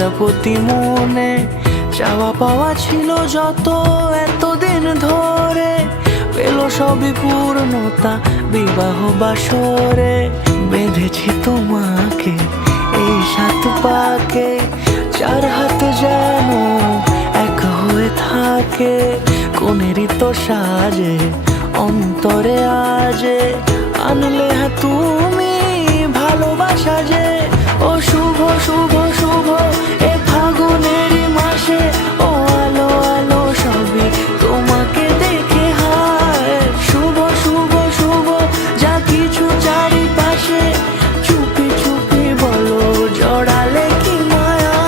প্রজাপতি মনে চাওয়া পাওয়া ছিল যত এতদিন ধরে, পেল সবই পূর্ণতা বিবাহ বাসরে। বেঁধেছি তোমাকে এই সাত পাকে, চার হাত যেন এক হয়ে থাকে। কোনেরই তো সাজে অন্তরে আজে, আনলে তুমি ভালোবাসা যে। ও শুভ শুভ শুভ এ ফাগুনেরই মাসে, ও আলো আলো সবই তোমাকে দেখে হায়। শুভ শুভ শুভ যা কিছু চারিপাশে, চুপি চুপি বলো জড়ালে কি মায়া।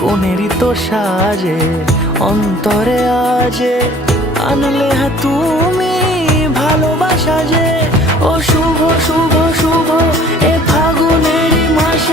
কোনেরই তো সাজে অন্তরে আজে, আনলে তুমি ভালোবাসা যে। ও শুভ শুভ শুভ এ ফাগুনেরই মাসে,